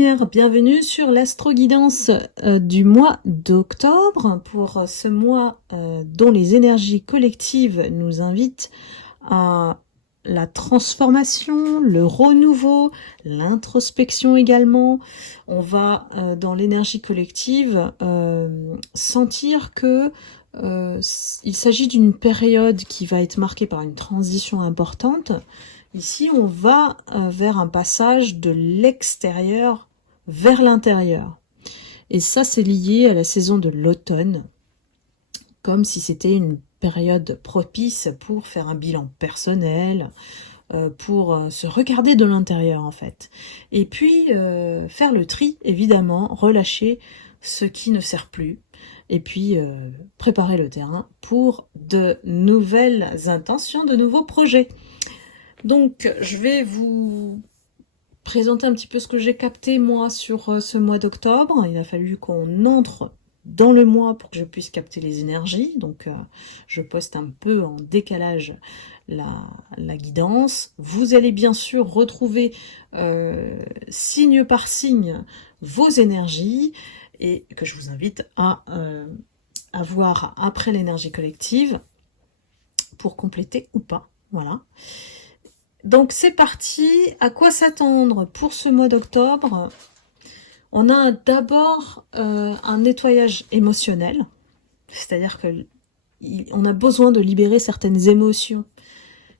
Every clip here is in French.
lumière, bienvenue sur l'astro-guidance du mois d'octobre pour ce mois dont les énergies collectives nous invitent à la transformation, le renouveau, l'introspection également. On va dans l'énergie collective sentir que il s'agit d'une période qui va être marquée par une transition importante. Ici, on va vers un passage de l'extérieur vers l'intérieur. Et ça, c'est lié à la saison de l'automne, comme si c'était une période propice pour faire un bilan personnel, pour se regarder de l'intérieur en fait. Et puis, faire le tri, évidemment, relâcher ce qui ne sert plus. Et puis, préparer le terrain pour de nouvelles intentions, de nouveaux projets. Donc, je vais vous présenter un petit peu ce que j'ai capté, moi, sur ce mois d'octobre. Il a fallu qu'on entre dans le mois pour que je puisse capter les énergies. Donc, je poste un peu en décalage la guidance. Vous allez bien sûr retrouver signe par signe vos énergies et que je vous invite à voir après l'énergie collective pour compléter ou pas. Voilà. Donc c'est parti, à quoi s'attendre pour ce mois d'octobre? On a d'abord un nettoyage émotionnel, c'est-à-dire qu'on a besoin de libérer certaines émotions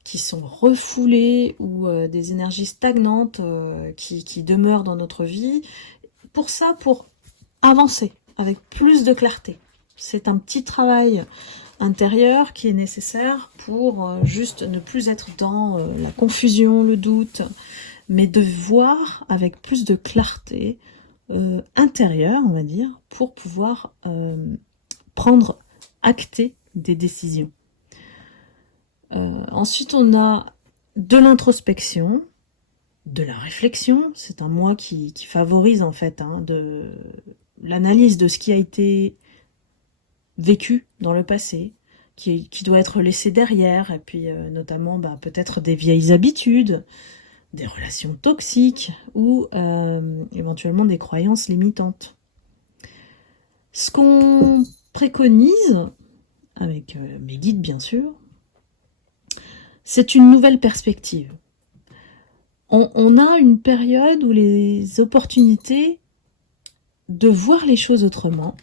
qui sont refoulées ou des énergies stagnantes qui demeurent dans notre vie. Pour ça, pour avancer avec plus de clarté. C'est un petit travail intérieur qui est nécessaire pour juste ne plus être dans la confusion, le doute, mais de voir avec plus de clarté intérieure, on va dire, pour pouvoir prendre acter des décisions. Ensuite, on a de l'introspection, de la réflexion. C'est un mois qui favorise en fait de l'analyse de ce qui a été vécu dans le passé, qui doit être laissé derrière, et puis notamment peut-être des vieilles habitudes, des relations toxiques ou éventuellement des croyances limitantes. Ce qu'on préconise, avec mes guides bien sûr, c'est une nouvelle perspective. On a une période où les opportunités de voir les choses autrement,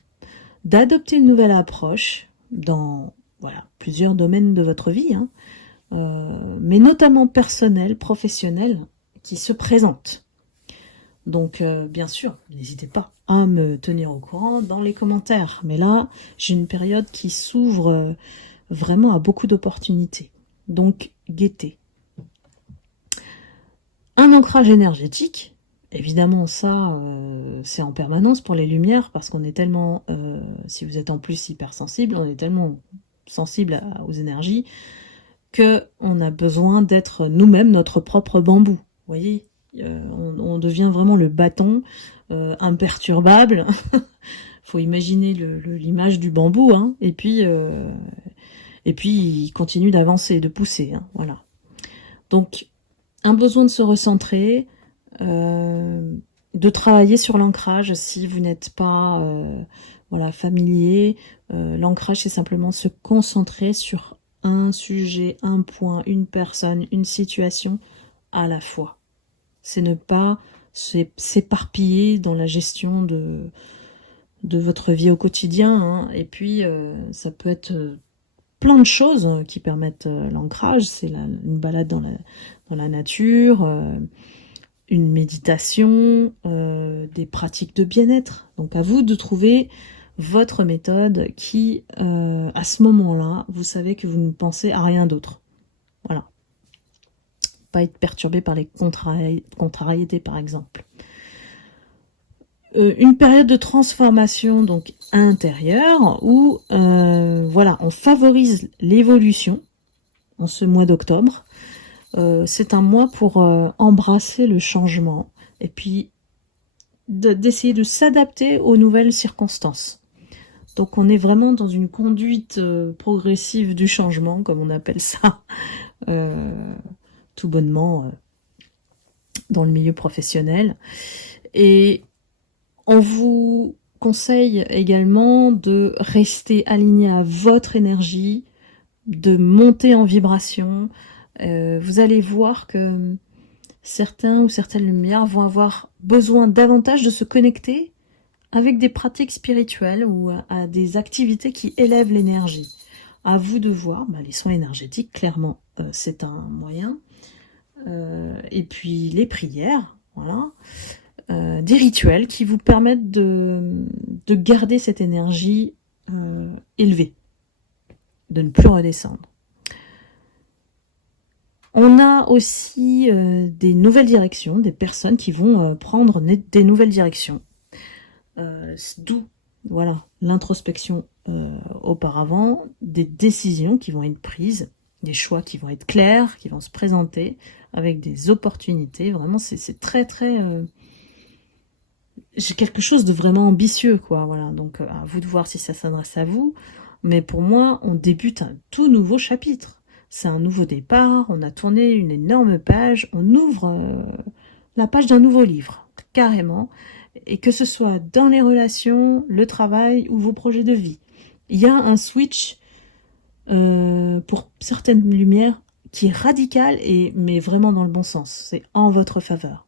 d'adopter une nouvelle approche dans plusieurs domaines de votre vie, mais notamment personnel, professionnel, qui se présentent. Donc, bien sûr, n'hésitez pas à me tenir au courant dans les commentaires. Mais là, j'ai une période qui s'ouvre vraiment à beaucoup d'opportunités. Donc, guettez. Un ancrage énergétique. Évidemment, ça, c'est en permanence pour les lumières, parce qu'on est tellement, si vous êtes en plus hypersensible, on est tellement sensible aux énergies, qu'on a besoin d'être nous-mêmes notre propre bambou. Vous voyez, on devient vraiment le bâton imperturbable. Faut imaginer l'image du bambou, et puis il continue d'avancer, de pousser, voilà. Donc, un besoin de se recentrer, de travailler sur l'ancrage si vous n'êtes pas familier. L'ancrage, c'est simplement se concentrer sur un sujet, un point, une personne, une situation à la fois. C'est ne pas s'éparpiller dans la gestion de votre vie au quotidien. Et puis, ça peut être plein de choses qui permettent l'ancrage. C'est une balade dans la nature, une méditation, des pratiques de bien-être. Donc à vous de trouver votre méthode qui, à ce moment-là, vous savez que vous ne pensez à rien d'autre. Voilà. Pas être perturbé par les contrariétés, par exemple. Une période de transformation donc intérieure où on favorise l'évolution en ce mois d'octobre. C'est un mois pour embrasser le changement et puis d'essayer de s'adapter aux nouvelles circonstances. Donc on est vraiment dans une conduite progressive du changement, comme on appelle ça, tout bonnement dans le milieu professionnel. Et on vous conseille également de rester aligné à votre énergie, de monter en vibration. Vous allez voir que certains ou certaines lumières vont avoir besoin davantage de se connecter avec des pratiques spirituelles ou à des activités qui élèvent l'énergie. À vous de voir, les soins énergétiques, clairement, c'est un moyen. Et puis les prières, voilà. Des rituels qui vous permettent de garder cette énergie élevée, de ne plus redescendre. On a aussi des nouvelles directions, des personnes qui vont prendre des nouvelles directions. D'où voilà, l'introspection auparavant, des décisions qui vont être prises, des choix qui vont être clairs, qui vont se présenter avec des opportunités. Vraiment, c'est très très... j'ai quelque chose de vraiment ambitieux, quoi. Voilà, donc à vous de voir si ça s'adresse à vous. Mais pour moi, on débute un tout nouveau chapitre. C'est un nouveau départ, on a tourné une énorme page, on ouvre la page d'un nouveau livre, carrément. Et que ce soit dans les relations, le travail ou vos projets de vie. Il y a un switch pour certaines lumières qui est radical, mais vraiment dans le bon sens. C'est en votre faveur.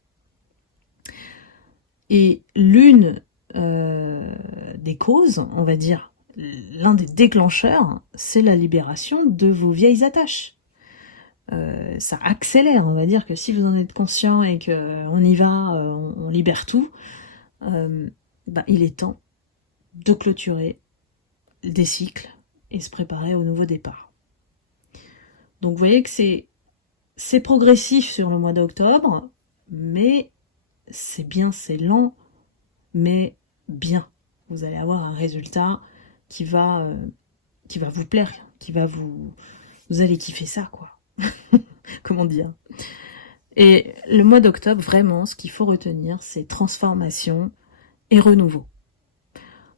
Et l'une des causes, on va dire, l'un des déclencheurs, c'est la libération de vos vieilles attaches. Ça accélère, on va dire que si vous en êtes conscient et qu'on y va, on libère tout, il est temps de clôturer des cycles et se préparer au nouveau départ. Donc vous voyez que c'est progressif sur le mois d'octobre, mais c'est bien, c'est lent, mais bien. Vous allez avoir un résultat qui va vous plaire, vous allez kiffer ça, quoi. Comment dire. Et le mois d'octobre, vraiment, ce qu'il faut retenir, c'est transformation et renouveau.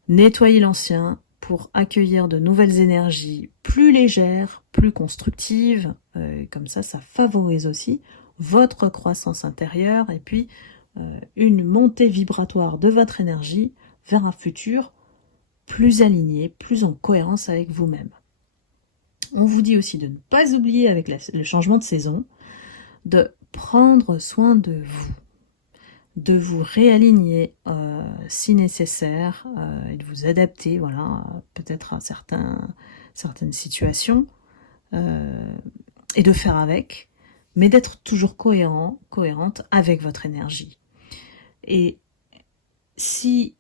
Nettoyer l'ancien pour accueillir de nouvelles énergies plus légères, plus constructives. Comme ça favorise aussi votre croissance intérieure et puis une montée vibratoire de votre énergie vers un futur plus aligné, plus en cohérence avec vous-même. On vous dit aussi de ne pas oublier avec le changement de saison, de prendre soin de vous réaligner si nécessaire et de vous adapter, voilà, peut-être à certaines situations et de faire avec, mais d'être toujours cohérente avec votre énergie. Et si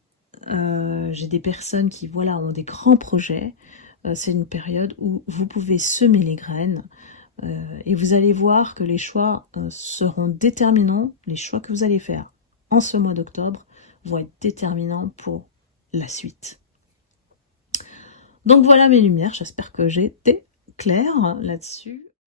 j'ai des personnes qui ont des grands projets, c'est une période où vous pouvez semer les graines et vous allez voir que les choix seront déterminants, les choix que vous allez faire en ce mois d'octobre vont être déterminants pour la suite. Donc voilà mes lumières, j'espère que j'ai été claire là-dessus.